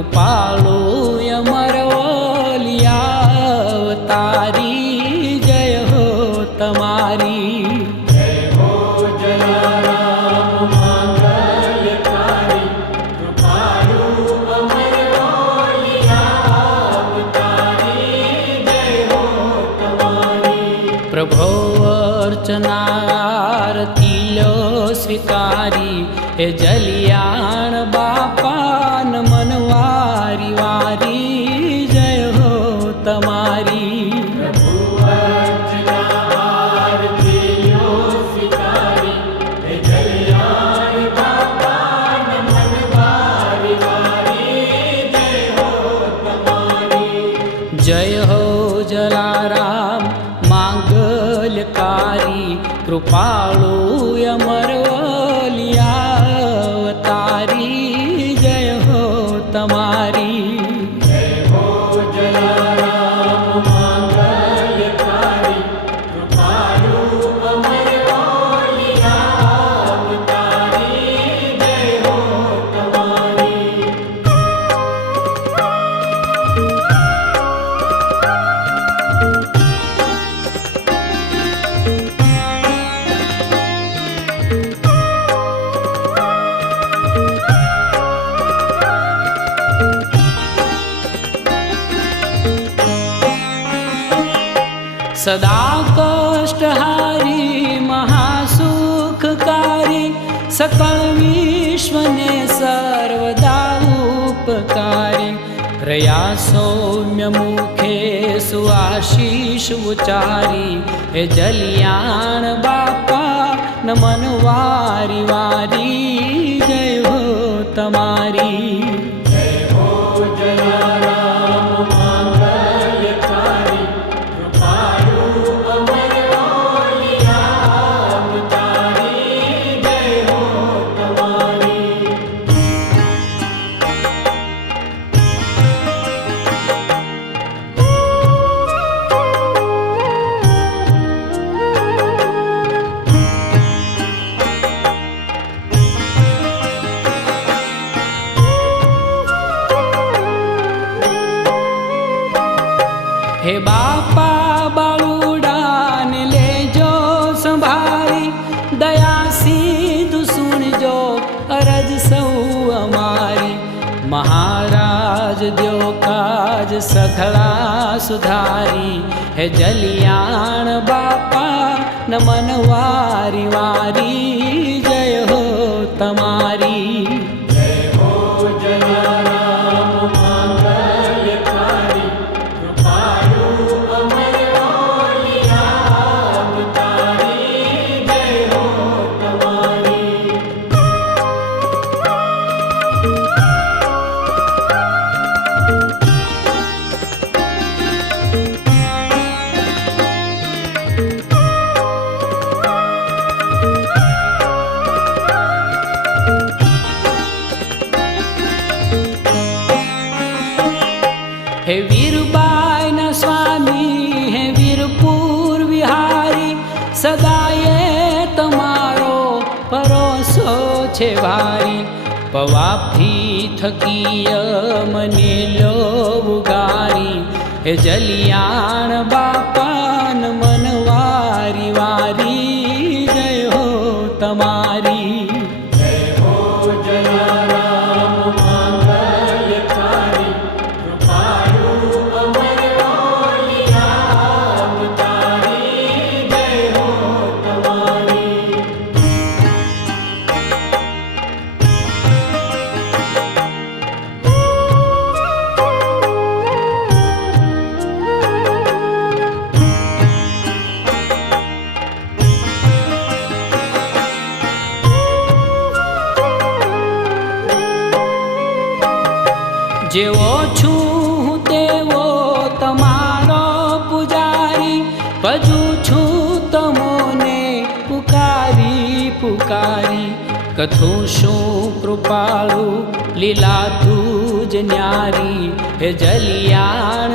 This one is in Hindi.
कृपाळु अमरवलियावतारी। जय हो तमारी। प्रभो अर्चनारती लो स्वीकारी। हे जलियाण बापा नमन वारी वारी। जय हो तमारी। प्रभु अर्चनारती लो स्वीकारी। हे जलियाण बापा नमन वारी वारी। जय हो तमारी। जय हो जलाराम मांगल्यकारी। कृपाळु अमरवलियावतारी। जय हो तमारी। जय हो जलाराम मांगल्यकारी। कृपाळु अमरवलियावतारी। जय हो तमारी। सदा कष्टहारी महासुखकारी। सकल विश्वने सर्वदा उपकारी। रया सौम्य मुखे सुआशीष उचारी। हे जलियाण बापा नमन वारी वारी। जय हो तमारी। जय हो जलाराम मांगल्यकारी। कृपाळु अमरवलियावतारी। जय हो तमारी। हे बापा बाळुडान लेजो संभारी। दया सिधु सुनजो अरज सौ अमारी। महाराज द्यो काज सघला सुधारी। हे जलियाण बापा नमन वारी वारी। जय हो तमारी। जय हो जलाराम मांगल्यकारी। कृपाळु अमरवलियावतारी। जय हो तमारी। हे वीरबाई न स्वामी। हे वीरपुर विहारी। सदा ये तमारो परोसो छे भारी। पवापथी थकी मने लो उगारी। हे जलियाण बापा नमन वारी वारी। जय हो तमारी। जय हो जलाराम मांगल्यकारी। कृपाळु अमरवलियावतारी। जय हो तमारी। जेवो छूं तेवो तमारो पुजारी। भजू छूं तमोने पुकारी पुकारी। कथू शूं कृपाळु लीला तुज न्यारी। हे जलियाण